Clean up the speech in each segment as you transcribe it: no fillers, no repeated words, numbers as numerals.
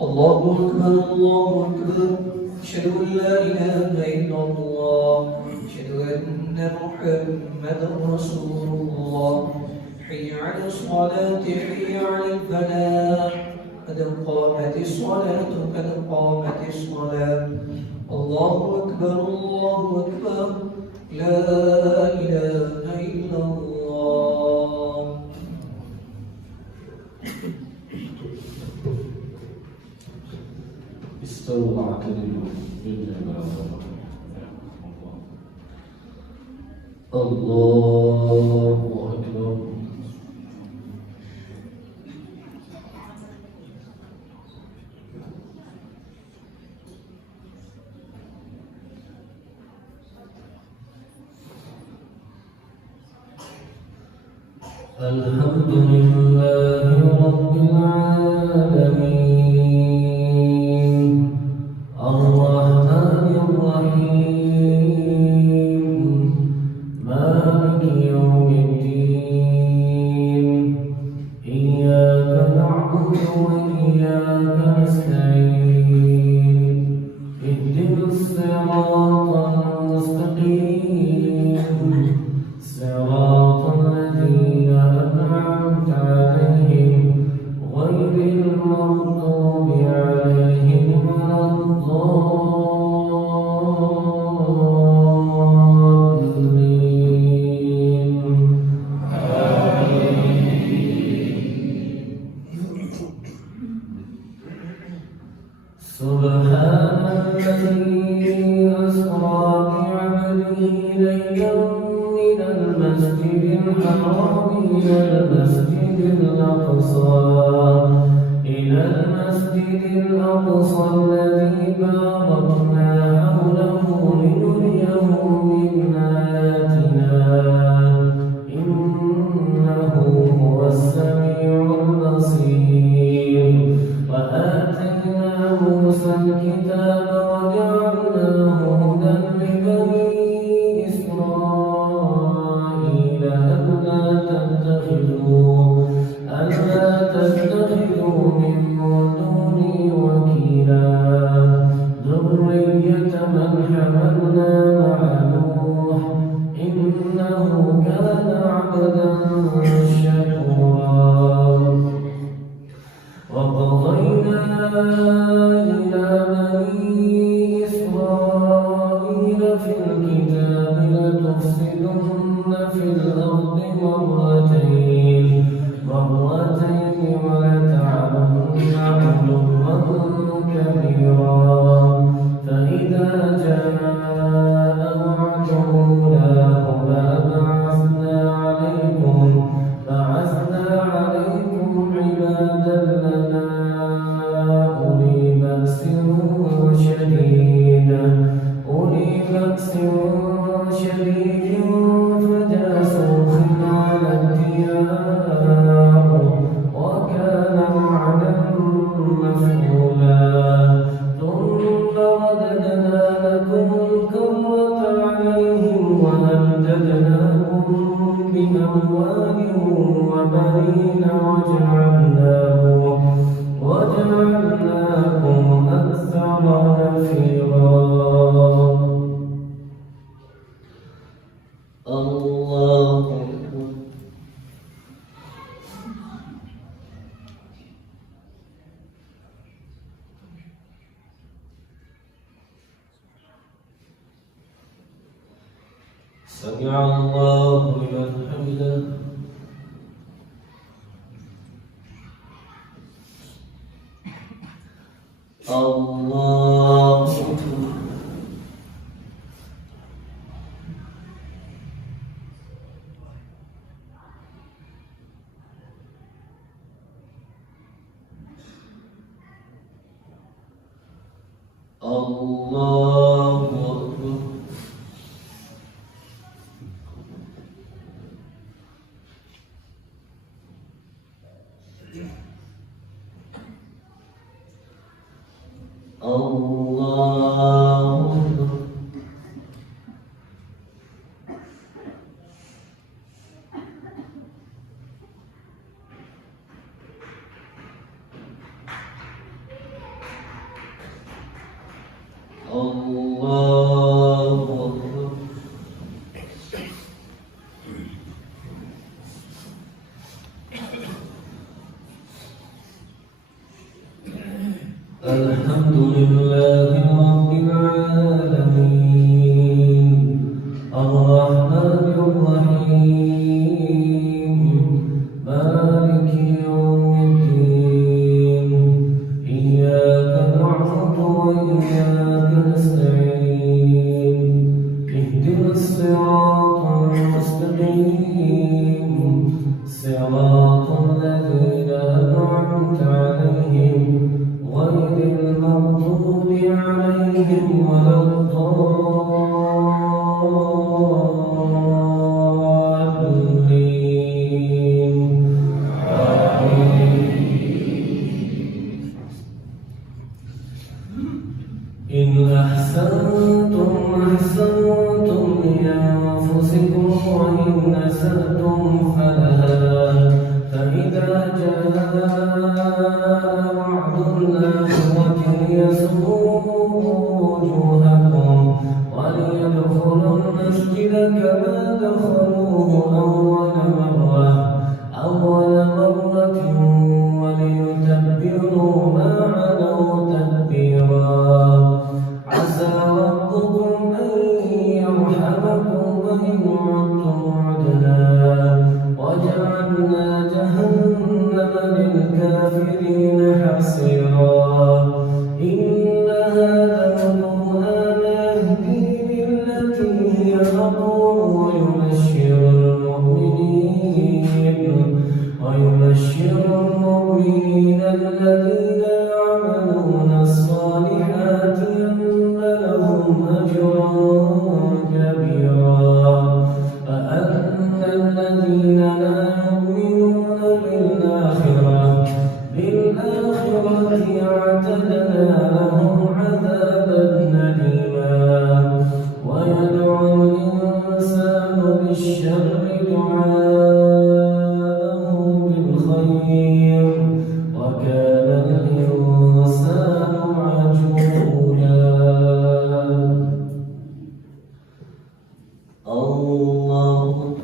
الله أكبر الله أكبر أشهد أن لا إله إلا الله أشهد أن محمدا رسول الله حي على الصلاة حي على الفلاح قد قامت الصلاة قد قامت الصلاة الله أكبر الله أكبر لا إله إلا الله. استووا واعتدلوا بالجبال. الله أكبر. الحمد لله رب العالمين الرحمن الرحيم مالك يوم الدين إياك نعبد وإياك نستعين اهدنا الصراط المستقيم صراط الذين أنعمت عليهم غير المغضوب عليهم ولا الضالين سبحان الذي أسرى بعبده ليلا من المسجد الحرام إلى المسجد الأقصى الذي باركنا حوله لنريه من آياتنا إنه هو السميع البصير وآتينا موسى الكتاب وجعلناه هدى لبني إسرائيل ألا تتخذوا من دوني وكيلا ذرية من حملنا مع نوح إنه كان عبدا شكورا وقضينا إلى بني إسرائيل في الكتاب لتفسدن في الأرض مرتين ولتعلن علوا كبيرا فإذا جاء وعد أولاهما بعثنا عليكم عبادا لنا أولي بأس شديد فجاسوا خلال الديار وكان وعدا مفعولا ثم رددنا لكم الكرة عليهم وأمددناكم بأموال وبنين وجعلناكم أكثر نفيرا. الله أكبر. سمع الله لمن حمده. الله أكبر. الله أكبر. الله أكبر. الحمد لله رب العالمين الرحمن الرحيم مالك يوم الدين إياك نعبد وإياك نستعين اهدنا الصراط المستقيم صراط الذين أنعمت عليهم غير المغضوب عليهم ولا الضالين آمين. إن أحسنتم أحسنتم لأنفسكم وإن أسأتم فلها فإذا جاء وعد الآخرة ليسوءوا وجوهكم وليدخلوا المسجد كما دخلوه أول مرة وليتبروا ما علوا تتبيرا عسى ربكم أن يرحمكم وإن عدتم عدنا وجعلنا جهنم للكافرين حصيرا إن هذا القرآن يهدي للتي هي أقوم ويبشر المؤمنين الذين يعملون الصالحات أن لهم أجرا كبيرا فأما الذين لا يؤمنون بالآخرة أعتدنا لهم عذابا أليما ويدعو الإنسان بالشر دعاءه بالخير وكان الإنسان عجولا الله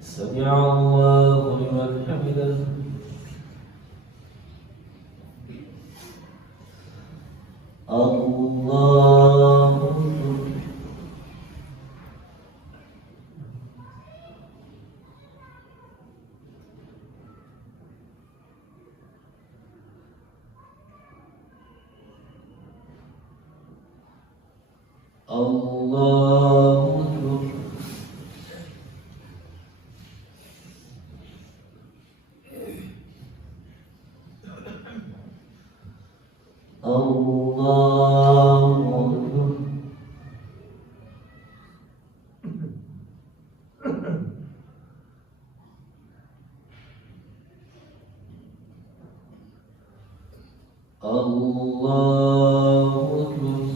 سمع الله لمن حمده الله الله أكبر الله أكبر الله أكبر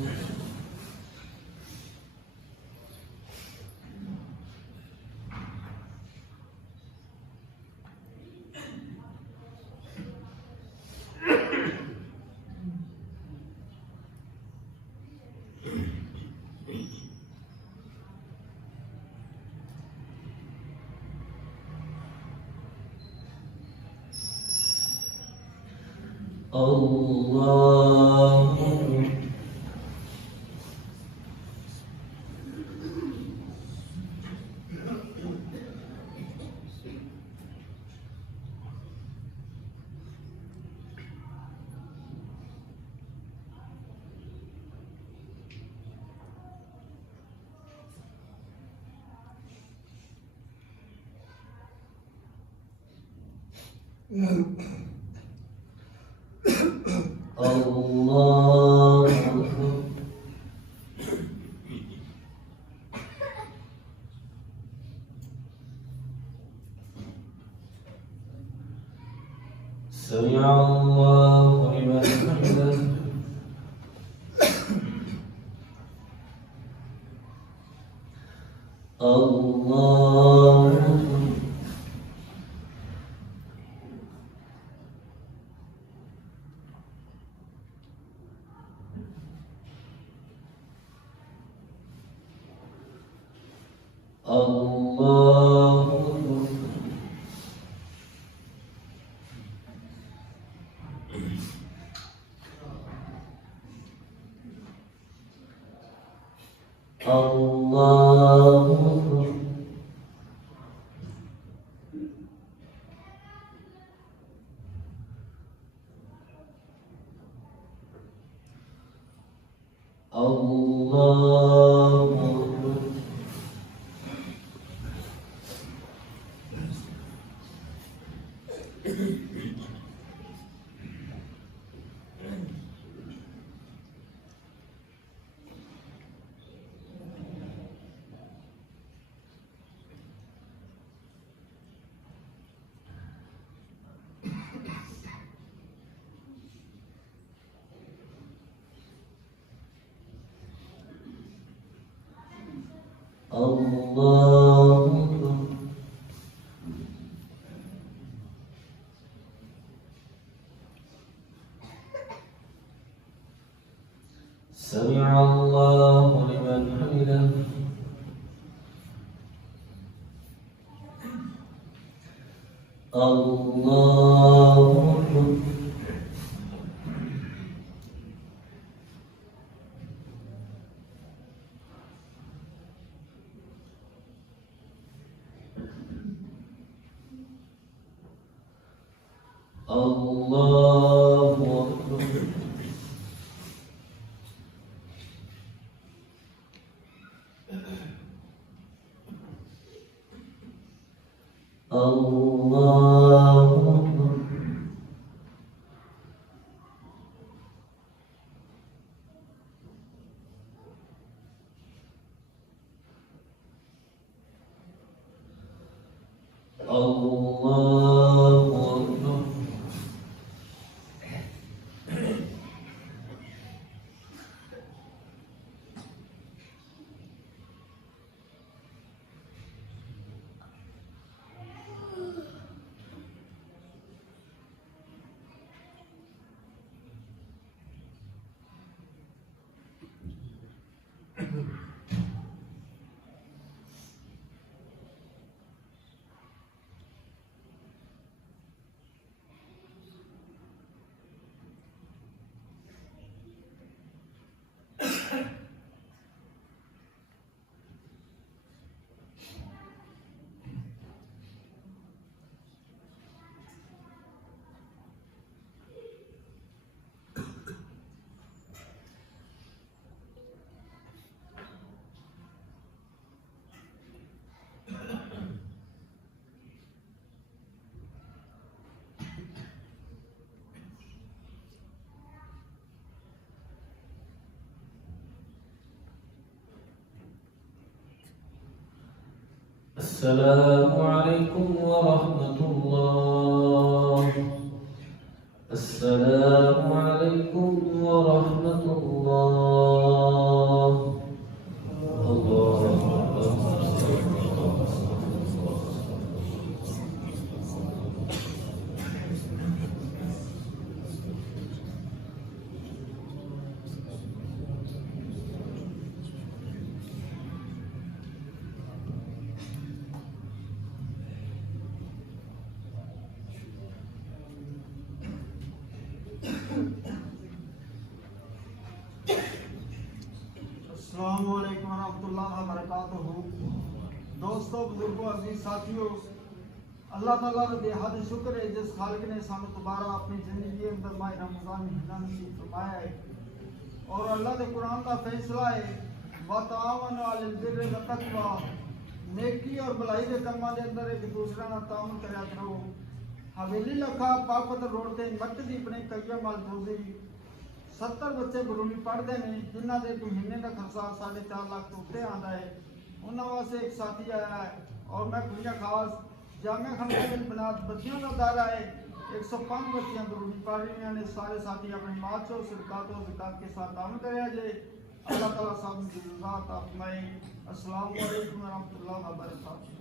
الله الله أكبر سمع الله لمن حمده الله أكبر الله أكبر الله أكبر الله أكبر الله أكبر سمع الله لمن حمده الله أكبر الله أكبر الله أكبر الله أكبر السلام عليكم ورحمة الله. السلام عليكم ورحمة الله. الله أكبر. अस्सलामुअलैकुम वरहमतुल्लाहि वबरकातुहू। दोस्तों, बुजुर्गों, अजीज साथियों, अल्लाह ताला का बेहद शुक्र है जिस खालिक ने सानू दोबारा अपनी जिंदगी अंदर माह रमजान महीना नसीब फरमाया है। और अल्लाह के कुरान का फैसला है वतावनु अलल बिर्रि व तक़वा, नेकी और भलाई के कामां दे अंदर एक दूसरे नाल ताउन करया करो। हवेली लखा पापत रोड ते मत दी अपने कईया माल दोजी 70 बच्चे बरूनी पढ़ते हैं जिन्हों के महीने का खर्चा 4.5 लाख तो उत्ते आता है। उन्होंने वास्ते एक साथी आया है और मैं खुलिया खास जामिया खाना में बनात बच्चियों का दायरा है। 105 बच्चियां बरूनी पढ़ रही हैं। सारे साथी अपने माचो सिरकात और ज़कात के साथ दान करे जे। अल्लाह ताला सब की रज़ा अता फरमाए। अस्सलामु अलैकुम वरहमतुल्लाहि वबरकातुहू।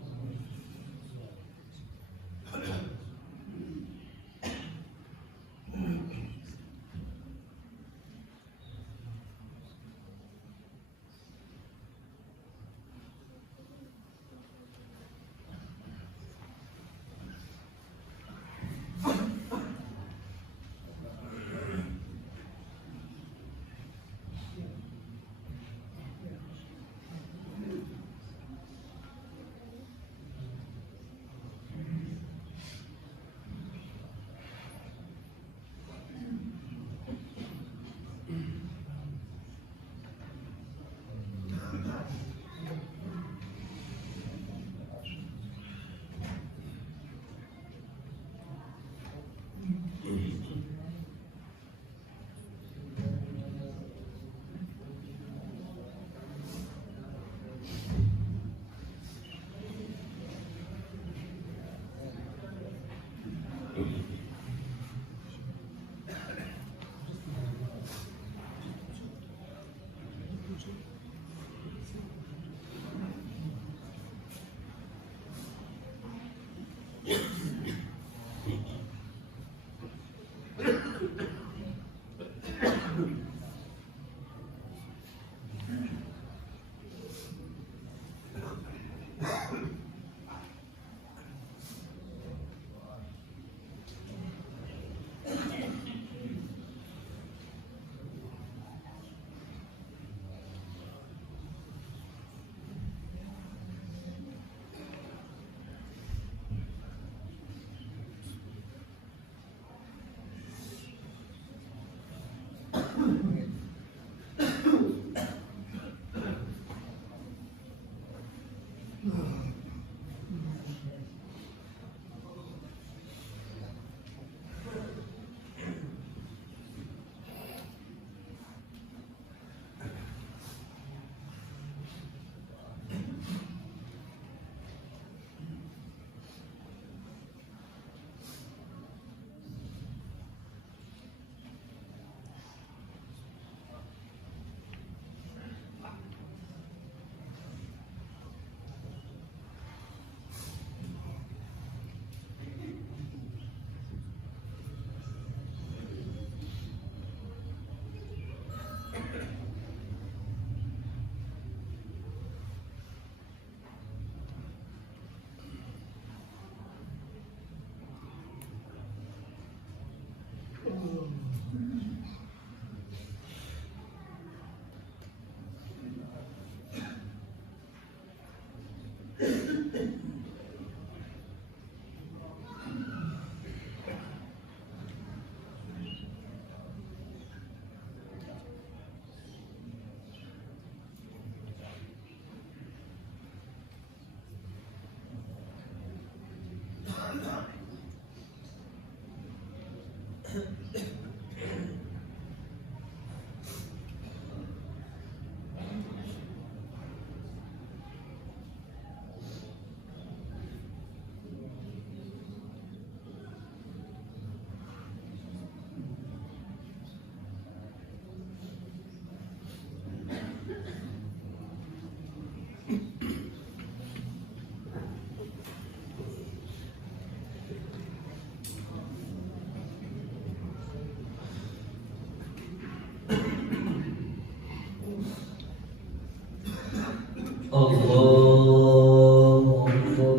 الله أكبر.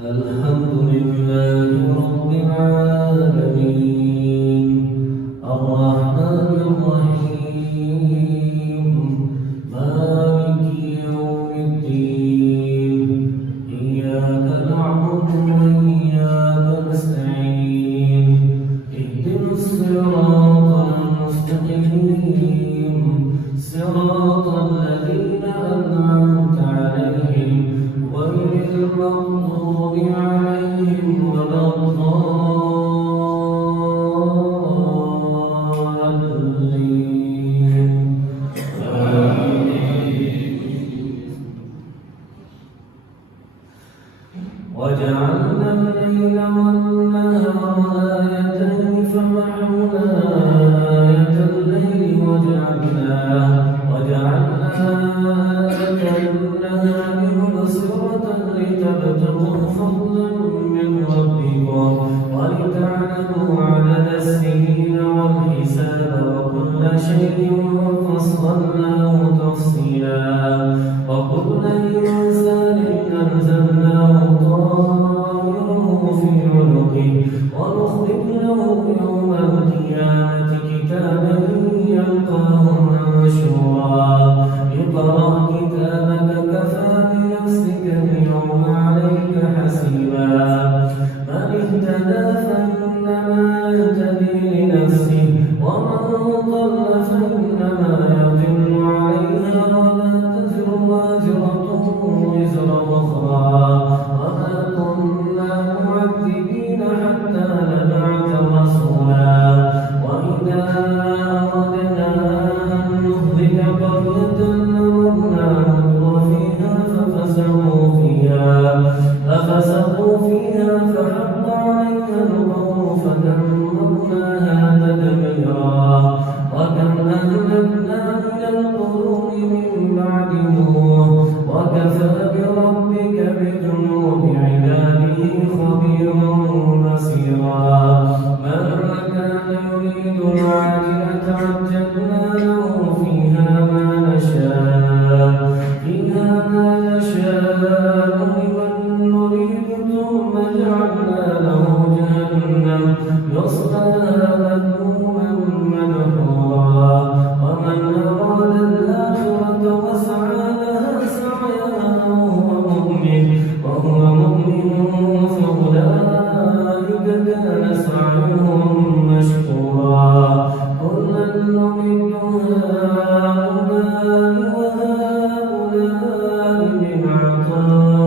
الحمد لله رب العالمين الرحمن الرحيم مالك يوم الدين إياك نعبد وإياك نستعين اهدنا الصراط المستقيم صراط الذين أنعمت عليهم غير المغضوب عليهم ولا الضالين وجعلنا الليل والنهار آيتين فمحونا آية الليل وجعلنا آية النهار مبصرة لتبتغوا فضلا من ربكم ولتعلموا عدد السنين والحساب وكل شيء فصلناه تفصيلا وكل إنسان أنزلناه طائره في عنقه ونخرج له يوم القيامة كتابا يلقاه منشورا اقرأ كتابك كفى بنفسك اليوم عليك حسيبا من اهتدى فإنما يهتدي لنفسه ومن ضل فإنما يضل عليها ولا تزر وازرة وزر أخرى وما كنا معذبين حتى نبعث رسولا وإذا أردنا أن نهلك قرية أمرنا مترفيها ففسقوا فيها فحق عليها القول فدمرناها تدميرا وكم أهلكنا من القرون من بعد نوح وكفى بربك بذنوب عباده خبيرا بصيرا من كان يريد العاجلة عجلنا له فيها ما نشاء لمن نريد ثم جعلنا له جهنم يصلاها مذموما مدحورا ومن أراد الآخرة وسعى لها سعيها وهو مؤمن فأولئك كان سعيهم مشكورا كلا نمد هؤلاء وهؤلاء من عطاء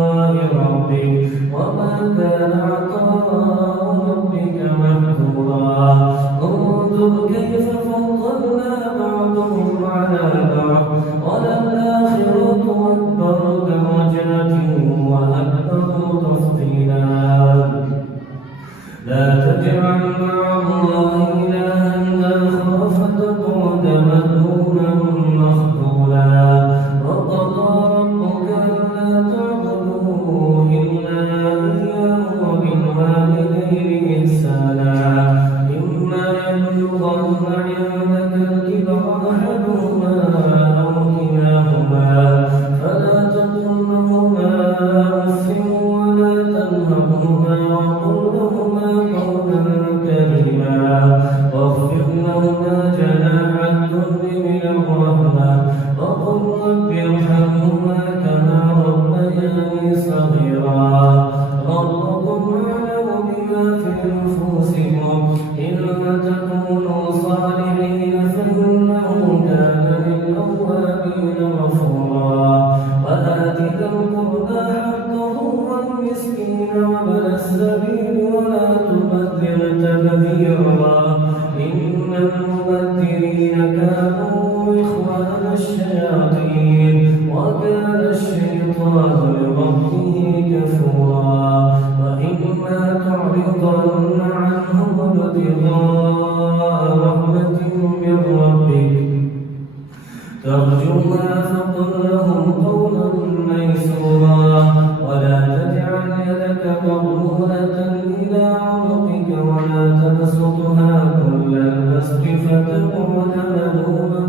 منهما فقل لهم قولا ميسورا ولا تجعل يدك مغلولة إلى عنقك ولا تبسطها كل البسط فتقعد ملوما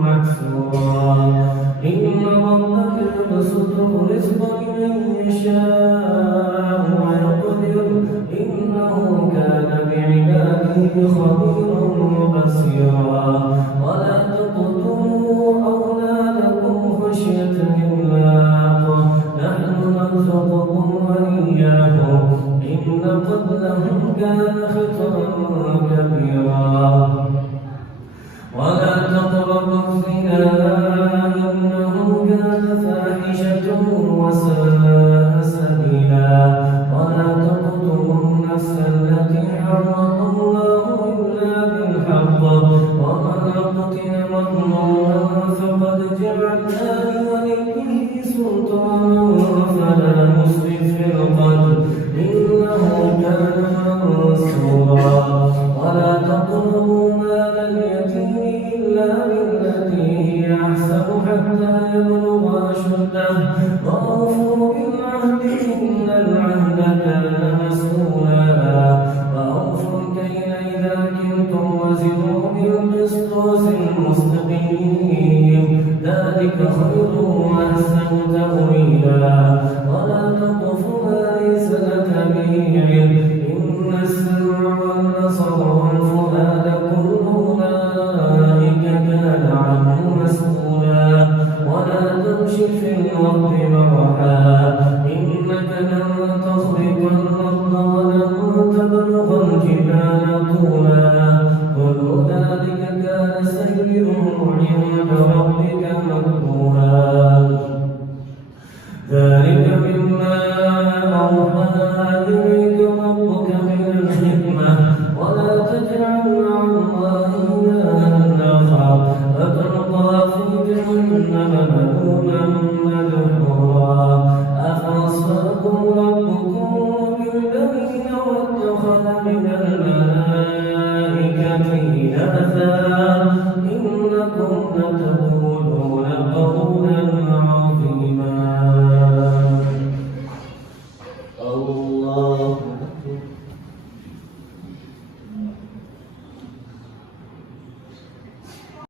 محسورا إن ربك يبسط الرزق لمن يشاء ويقدر إنه كان بعباده خبيرا بصيرا ولا تقتلوا أولادكم خشية إملاق نحن نرزقكم وإياهم إن قتلهم كان خطأ كبيرا ولا تقربوا الزنا إنه كان فاحشة وساء سبيلا ولا تقتلوا النفس التي حرم الله إلا بالحق ومن قتل مظلوما فقد جعلنا لوليه سلطانا فلا يسرف في القتل إنه كان منصورا ولا تقربوا مال اليتيم إلا بالتي هي أحسن حتى يبلغ أشده وأوفوا بالعهد إن العهد كان مسؤولا وأوفوا الكيل إذا كلتم وزنوا بالقسطاس المستقيم ذلك خير وأحسن تأويلا ولا تقف ما ليس لك به علم إن السمع والبصر والفؤاد كل أولئك كان عنه مسؤولا ولا تمش في الأرض مرحا إنك لن تخرق الأرض ولن تبلغ الجبال طولا كل ذلك كان سيئه عند ربك مكروها ذلك مما أوحى إليك ربك من الحكمة ولا تجعل مع الله إلها آخر فتلقى في جهنم ملوما مدحورا أفأصفاكم ربكم بالبنين واتخذ من